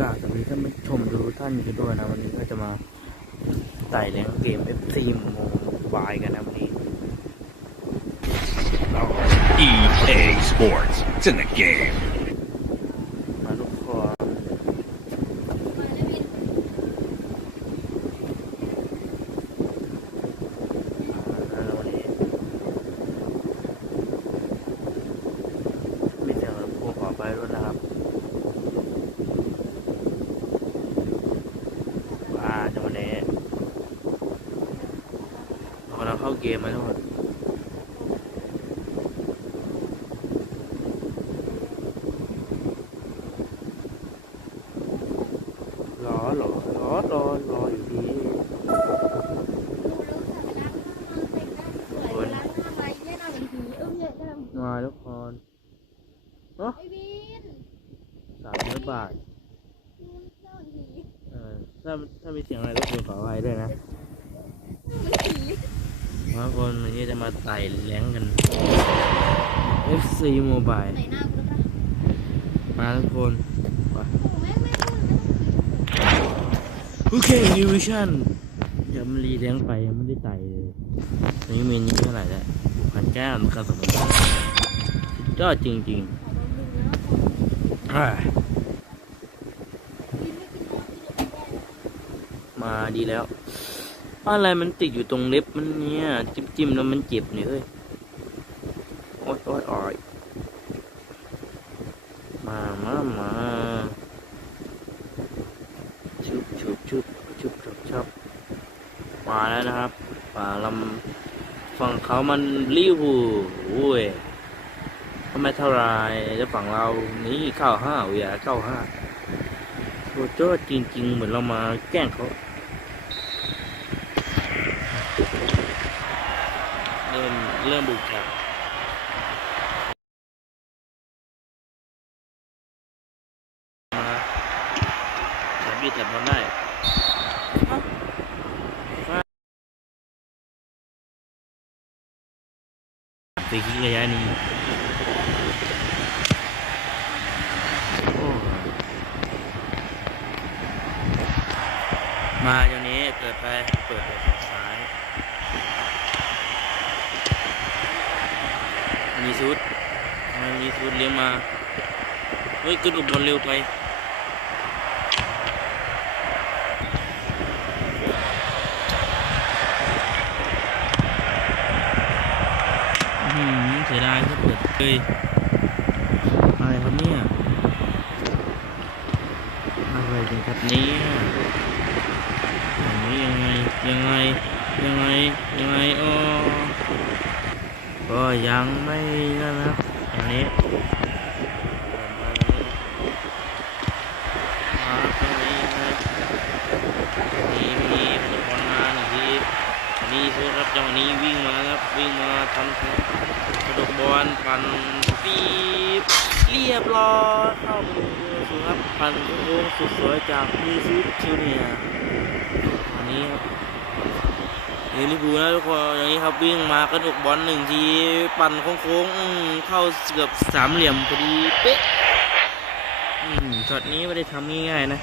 กาสวัสดีท่านผู้ชมทุกท่านกันด้วยนะวันนี้ก็จะมาไต่แรงเกม FC โมบายกันนะวันนี้ EA Sports. It's in the game. มาลูกคอแล้ววันนี้มีเสียงรบกวนขอไปด้วยนะครับว่าจะวันนี้ เกมมาทั้งหมดรอรอรอรอรออยู่ดีมาทุกคนเนาะสามร้อยบาทถ้าถ้ามีเสียงอะไรก็คือขออภัยด้วยนะ ทุกคนวันนี้จะมาไต่แรงกัน FC Mobile มาทุกคนไปโอเคนิวิชั่นยังไม่รีแรงไปยังไม่ได้ไต่เลยตอนนี้มีนี่เท่าไหร่แล้วพันแก้วมันกระสมสุดยอดจริงๆอ่ามาดีแล้ว อะไรมันติดอยู่ตรงเล็บมันเนี่ยจิ้มจิ้มๆแล้วมันเจ็บเนี่ยเฮ้ยโอ๊ยโอ๊ยโอ๊ยมามามาชุบชุบชุบชุบชุบชุบมาแล้วนะครับป่าลำฝั่งเขามันริ้วโอ้ยก็ไม่เท่าไรแล้วฝั่งเรานี่เข้าห้าอย่าเข้าห้าโคตรจริง ๆ เหมือนเรามาแกล้งเขา เริ่ม เริ่มบุกครับมาจับบีจับบอลได้ตีคิกระยะนี้มาอย่างนี้เปิดไปเปิดไปทางซ้าย มีชุดมันมีชุดเลี้ยงมา เฮ้ยกระโดดบอลเร็วไปอืมเสียดายครับเปิดเลยอะไรครับเนี่ยอะไรกันครับเนี่ยอย่างนี้ยังไง ยังไง ยังไง ยังไงอ๋อ ก็ ยังไม่นั่นนะอันนี้มาตรงนี้นะนี่มีผลบอลมาหนึ่งทีอันนี้สุดครับจังหวะนี้วิ่งมาครับวิ่งมาทำกระดกบอลปั่นปีบเรียบร้อยเข้าประตูสูงครับปั่นโค้งสุดสวยจากมีซิฟจูเนีย นี่ลิบูนะทุกคนอย่างนี้ครับวิ่งมากระดกบอลหนึ่งทีปั่นโค้งๆเข้าเกือบสามเหลี่ยมพอดีเป๊ะช็อตนี้ไม่ได้ทำง่ายๆนะ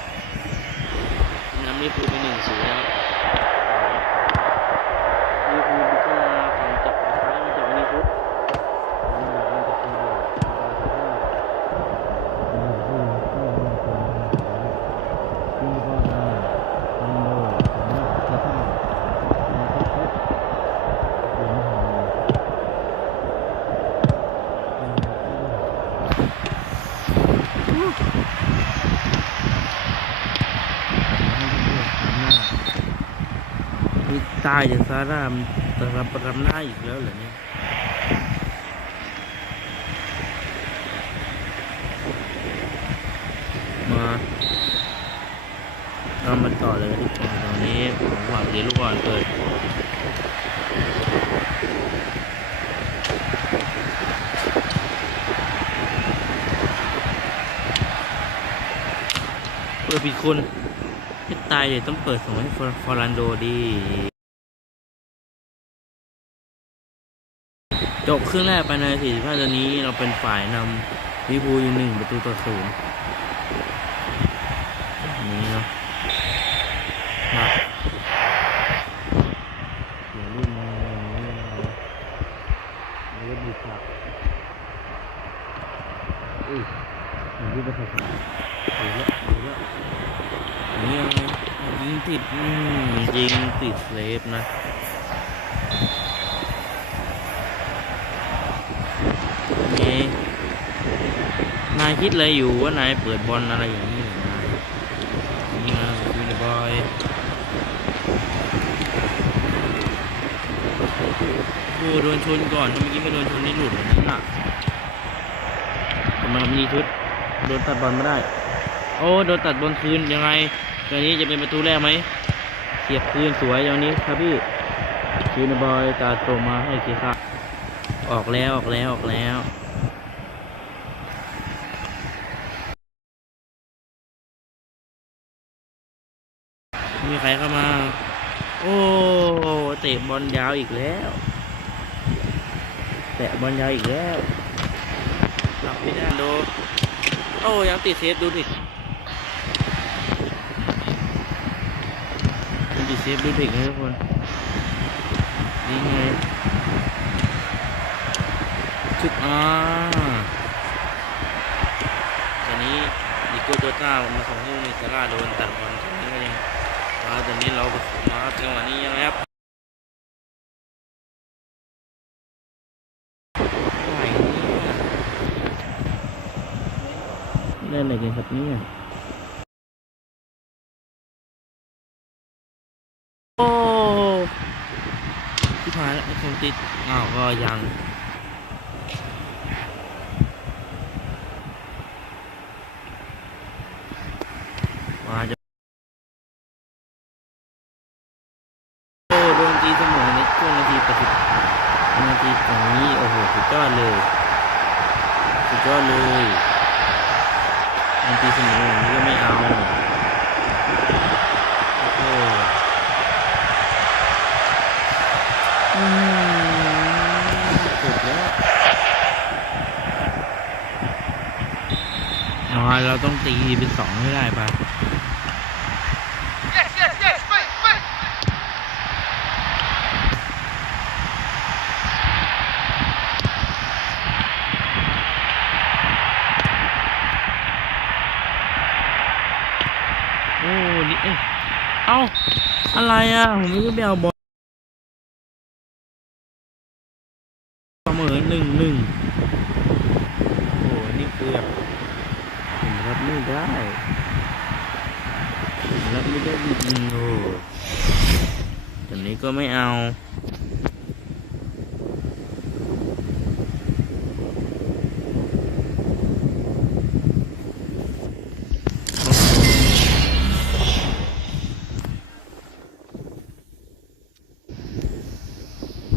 นำลิบูไปหนึ่งศูนย์ายจากซารามตรับประรำหน้าอีกแล้วเหรอเนี่ยมาเรามาต่อเลยทุกคนตอนนี้ผมหวังเดี๋ยวลูกบอลเปิดเปิดผิดคนให้ตายเดี๋ยวต้องเปิดส่งให้ฟอฟอรันโดดี จบครึ่งแรกไปในสี่ห้าตัวนี้เราเป็นฝ่ายนำลิพูอยู่หนึ่งประตูต่อศูนย์นี่เนาะมาเดี๋ยวรุ่นมาเนี่ยเราจะบุกครับอุ้ยมันรุ่นไม่ค่อยชนะดูแล้วดูแล้นี่ยังยิงติดยิงติดเลฟนะายคิดอะไรอยู่ว่านายเปิดบอลอะไรอย่างนี้นายนี่นะวินบอยโอ้โดนชนก่อนเมื่อกี้ไม่โดนชนนี่หลุดเลยนั่นน่ะทำไมมีชุดโดนตัดบอลไม่ได้ โอ้โดนตัดบอลคืนยังไงตอนนี้จะเป็นประตูแรกไหมเสียบคืนสวยอย่างนี้ครับพี่คีนบอยตาตรงมาให้เกียร์ค่ะออกแล้วออกแล้วออกแล้ว มีใครเข้ามา โอ้เตะ บอลยาวอีกแล้ว แตะบอลยาวอีกแล้วรับไม่ได้โดโอ้ยังติดเซฟดูดิยังติดเซฟดูดิทุกคนนี่ไงชุดอ่าตอนนี้ดิโก้โจต้ามาส่งให้มิซาร่าโดนตัดบอลตอนนี้ก็ยังมาตอนนี้เรามาจังหวะนี้ยังไงครับอะไร เนี่ยเล่นอะไรกันครับเนี่ยโอ้ที่พายแล้วไอ้คงติดอ้าวก็ยังมาจะโอ้โดนตีเสมอในช่วงนาทีประสิบนาทีตรงนี้ โอ้โห สุดยอดเลย สุดยอดเลย นาทีเสมออย่างนี้ก็ไม่เอาเราต้องตีเป็นสองให้ได้ปะ เอาอะไรอะ ผมไม่ได้ไปเอาบอลเสมอหนึ่งหนึ่งโอ้โห นี่คือแบบผมรับไม่ได้ผมรับไม่ได้จริงๆโอ้ตอนนี้ก็ไม่เอา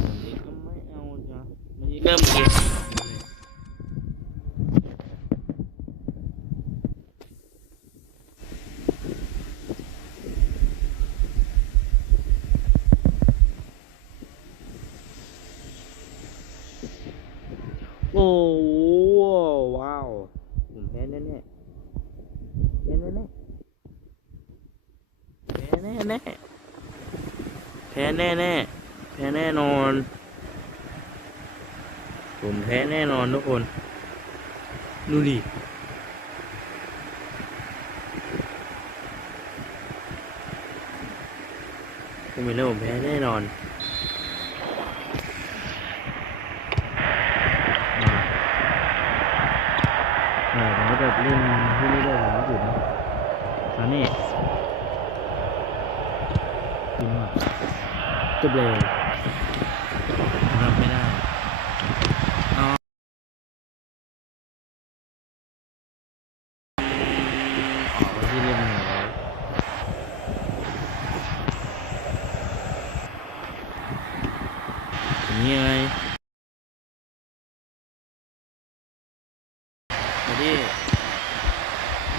อันนี้ก็ไม่เอาจ้ะมันเริ่มเกมโอ้โหว้าวผมแพ้แน่แน่ๆแพ้แน่แน่ๆแพ้แน่แน่แพ้แน่แน่แพ้แน่นอน ผมแพ้แน่นอนทุกคน ดูดิผมเห็นแล้วผมแพ้แน่นอนอ่าผมก็จะเล่นที่ไม่ได้ผมรู้สึกนะตอนนี้ จริงว่ะจบเลยรับไม่ได้เอาออกไปที่เล่นเหนืออย่างนี้ไงมาดิ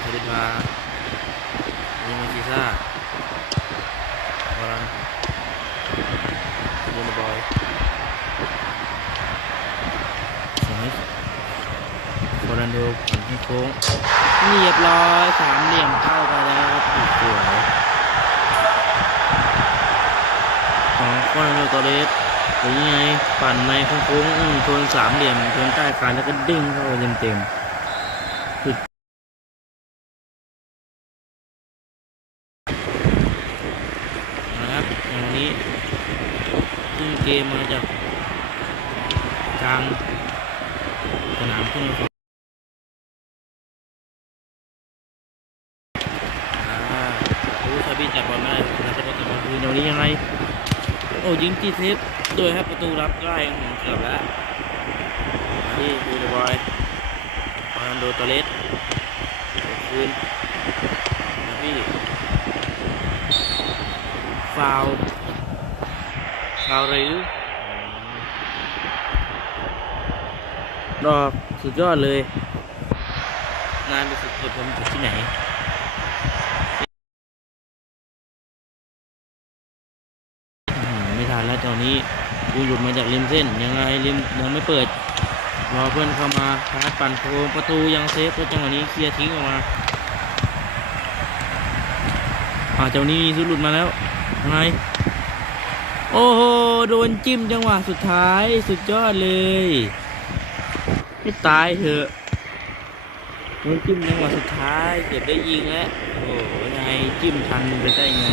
สวัสดีครับนี่มาซีซ่า บอลันยูนบอยสวยโรนัลโดผ่อนให้โค้งเรียบร้อยสามเหลี่ยมเข้าไปแล้วครับอีกสวยของโรนัลโดตอเรสเป็นยังไงปั่นในโค้งๆอืมชนสามเหลี่ยมชนใต้คานแล้วก็ดิ้งเข้าไปเต็มๆ มมาจากกลางสนามทุ่งอ่าโอ้ชาบินจับบอลไม่ได้แล้วก็ต้องมาคืนตรงนี้ยังไง โอ้ยิงตีเซฟด้วยครับประตูรับได้เกือบแล้วมาที่ดูเดบอยฟานโดตอเลสคืนมาพี่ฟาว ล์ฟาวล์หรือดอกสุดยอดเลยงานไปสุดเกิดผมอยู่ที่ไหนอื้อหือไม่ทันแล้วตอนนี้กูหลุดมาจากริมเส้น ยังไงริมยังไม่เปิดรอเพื่อนเข้ามาพาสปั่นโค้งประตูยังเซฟแล้วจังหวะนี้เคลียร์ทิ้งออกมาอ่าเจ้านี้สุดหลุดมาแล้วยังไง โอ้โห โดนจิ้มจังหวะสุดท้ายสุดยอดเลยไม่ตายเถอะโดนจิ้มจังหวะสุดท้ายเกือบได้ยิงแล้วโอ้โหยังไงจิ้มทันไปได้ไง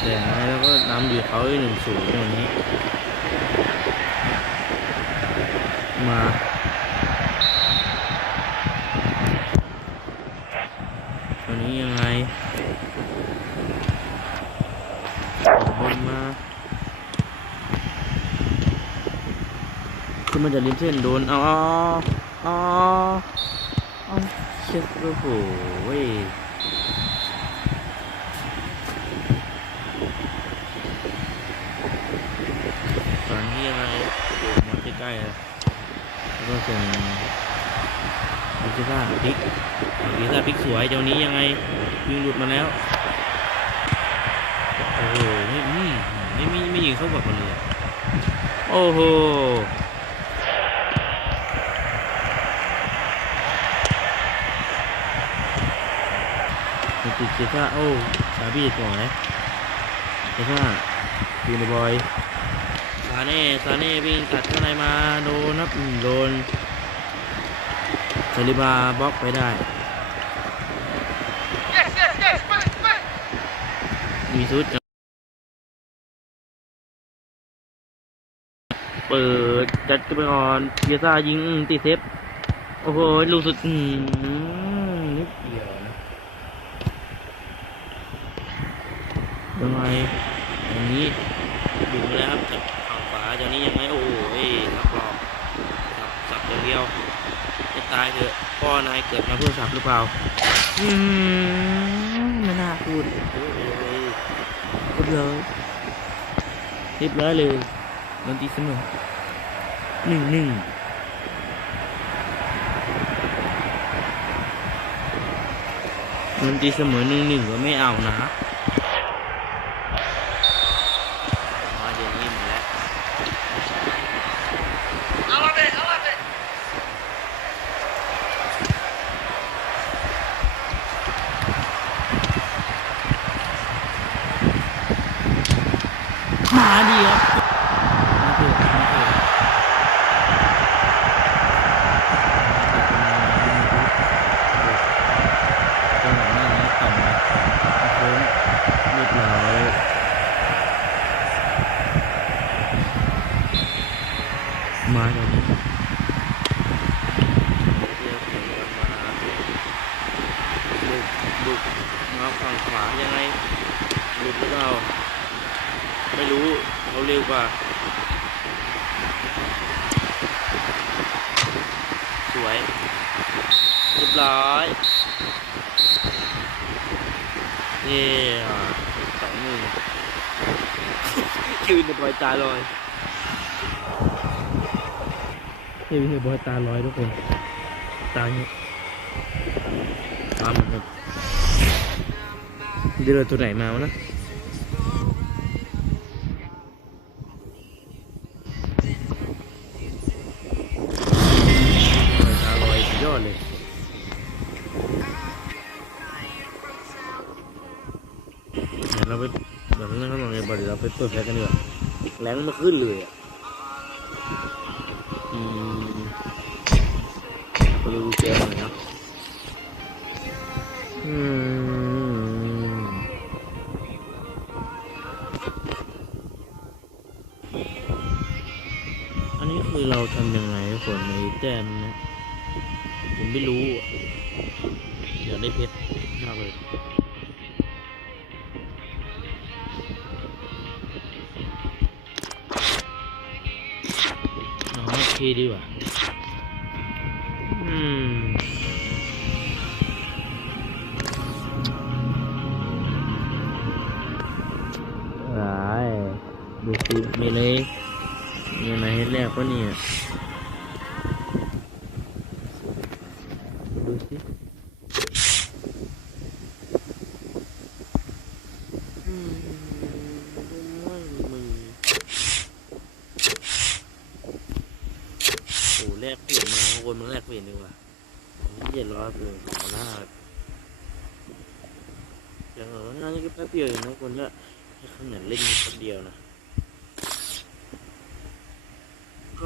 แต่ไงแล้วก็นำอยู่เขาหนึ่งศูนย์ตรงนี้ มาตอนนี้ยังไงบอลมา ขึ้นมาจากริมเส้นโดนเอาเอาเอาเอาเช็ดโอ้โหเว้ยตอนนี้ยังไงโอ้มาใกล้ๆแล้วก็ส่งมิกิซ่าพิกมิกิซ่าพิกสวยเดี๋ยวนี้ยังไงยิงหลุดมาแล้วโอ้โหไม่อืมไม่ไม่ไม่ยิงเข้าแบบมันเลยโอ้โห มิกิซ่าโอ้ซาบี้สวยมิกิซ่ายูนบอยซาเน่ซาเน่วิ่งตัดข้างในมาโดนนับโดนซาลิบาบล็อกไปได้มีซุดเปิดจัดกันไปก่อนเยซ่ายิงตีเซฟโอ้โหลูกสุดอืมนิดเดียวนะ ยังไงอย่างนี้ดูมาแล้วครับจากฝั่งขวาเดี๋ยวนี้ยังไงโอ้โหลับหลอกสับสับอย่างเดียวจะตายเถอะพ่อนายเกิดมาเพื่อสับหรือเปล่าอืมไม่น่าพูดเลยเอ้ยพูดเลยเรียบร้อยเลยมันตีเสมอหนึ่งหนึ่งมันตีเสมอหนึ่งหนึ่งก็ไม่เอานะ มาเดี๋ยวนี้หมดแล้ว มาดีครับมาเถอะมาเถอะจังหวะหน้านี้ต่ำนะโค้งเรียบร้อย มาเดี๋ยวนี้เรียกเสียงกันมาบุกบุกมาฝั่งขวายังไงหลุดหรือเปล่าไม่รู้ เขาเร็วกว่า สวยเรียบร้อยเย้สองหนึ่งคืนในบอยตาลอยนี่ไม่ใช่บอยตาลอยทุกคนตาเนี้ยตาเหมือนแบบเดือตัวไหนมาวะนะ เลย เดี๋ยวเราไปเดี๋ยวนั่งข้างนอกเลยบอดี๋ยวเราไปเปิดแฟกันดีกว่าแรงมาขึ้นเลยอะอืมไปดูแกมหน่อยนะอืมอันนี้คือเราทำยังไงฝนในแจมเนี่ย อะอยากได้เพชรมากเลยเอาโอเคดีกว่าอืมหลายดูสิมีเลยมีอะไรให้แลกวะเนี่ย ดูสิอืมไม่มีโอ้แลกเปลี่ยนมาบางค นึงว่ะเจ็ดร้อยเปลี่ยนสองพันห้าอย่างเออน่าจะแค่แป๊บเดียวเองนะคนละแค่ขนาดเล่นนิดเดียวนะ